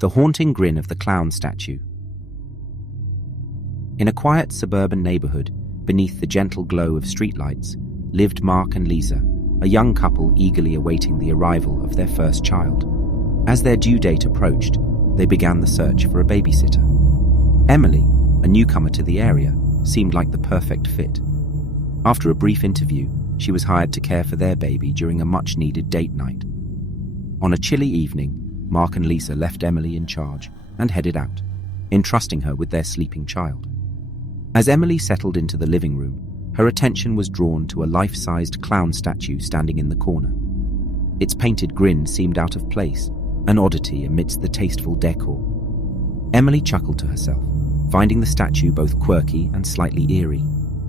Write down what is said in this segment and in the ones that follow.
The haunting grin of the clown statue. In a quiet suburban neighborhood, beneath the gentle glow of streetlights, lived Mark and Lisa, a young couple eagerly awaiting the arrival of their first child. As their due date approached, they began the search for a babysitter. Emily, a newcomer to the area, seemed like the perfect fit. After a brief interview, she was hired to care for their baby during a much-needed date night. On a chilly evening, Mark and Lisa left Emily in charge and headed out, entrusting her with their sleeping child. As Emily settled into the living room, her attention was drawn to a life-sized clown statue standing in the corner. Its painted grin seemed out of place, an oddity amidst the tasteful decor. Emily chuckled to herself, finding the statue both quirky and slightly eerie.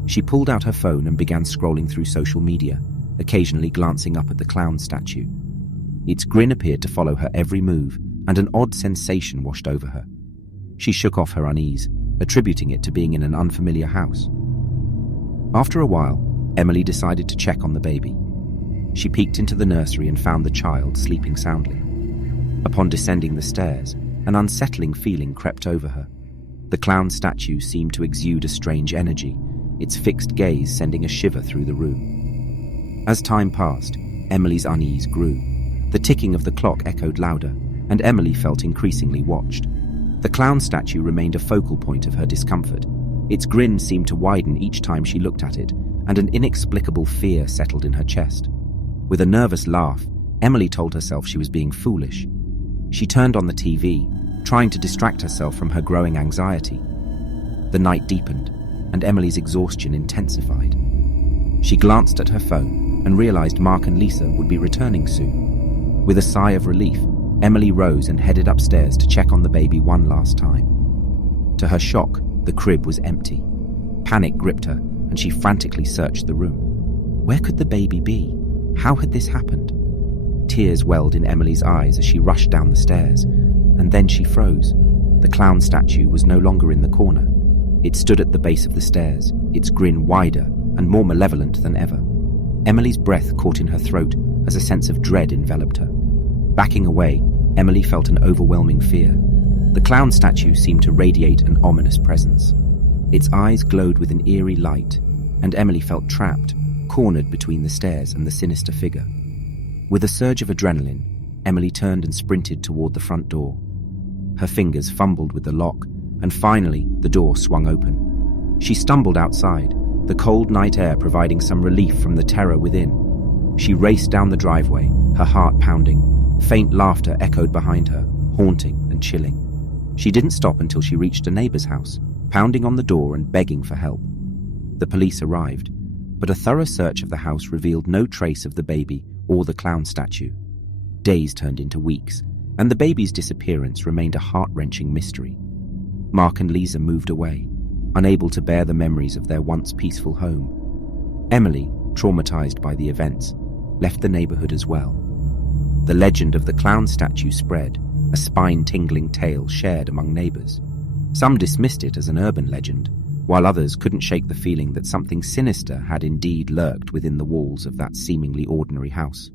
She pulled out her phone and began scrolling through social media, occasionally glancing up at the clown statue. Its grin appeared to follow her every move, and an odd sensation washed over her. She shook off her unease, attributing it to being in an unfamiliar house. After a while, Emily decided to check on the baby. She peeked into the nursery and found the child sleeping soundly. Upon descending the stairs, an unsettling feeling crept over her. The clown statue seemed to exude a strange energy, its fixed gaze sending a shiver through the room. As time passed, Emily's unease grew. The ticking of the clock echoed louder, and Emily felt increasingly watched. The clown statue remained a focal point of her discomfort. Its grin seemed to widen each time she looked at it, and an inexplicable fear settled in her chest. With a nervous laugh, Emily told herself she was being foolish. She turned on the TV, trying to distract herself from her growing anxiety. The night deepened, and Emily's exhaustion intensified. She glanced at her phone and realized Mark and Lisa would be returning soon. With a sigh of relief, Emily rose and headed upstairs to check on the baby one last time. To her shock, the crib was empty. Panic gripped her, and she frantically searched the room. Where could the baby be? How had this happened? Tears welled in Emily's eyes as she rushed down the stairs, and then she froze. The clown statue was no longer in the corner. It stood at the base of the stairs, its grin wider and more malevolent than ever. Emily's breath caught in her throat as a sense of dread enveloped her. Backing away, Emily felt an overwhelming fear. The clown statue seemed to radiate an ominous presence. Its eyes glowed with an eerie light, and Emily felt trapped, cornered between the stairs and the sinister figure. With a surge of adrenaline, Emily turned and sprinted toward the front door. Her fingers fumbled with the lock, and finally, the door swung open. She stumbled outside, the cold night air providing some relief from the terror within. She raced down the driveway, her heart pounding. Faint laughter echoed behind her, haunting and chilling. She didn't stop until she reached a neighbor's house, pounding on the door and begging for help. The police arrived, but a thorough search of the house revealed no trace of the baby or the clown statue. Days turned into weeks, and the baby's disappearance remained a heart-wrenching mystery. Mark and Lisa moved away, unable to bear the memories of their once peaceful home. Emily, traumatized by the events, left the neighborhood as well. The legend of the clown statue spread, a spine-tingling tale shared among neighbors. Some dismissed it as an urban legend, while others couldn't shake the feeling that something sinister had indeed lurked within the walls of that seemingly ordinary house.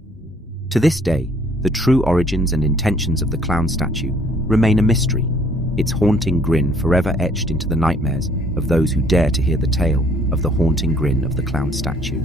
To this day, the true origins and intentions of the clown statue remain a mystery, its haunting grin forever etched into the nightmares of those who dare to hear the tale of the haunting grin of the clown statue.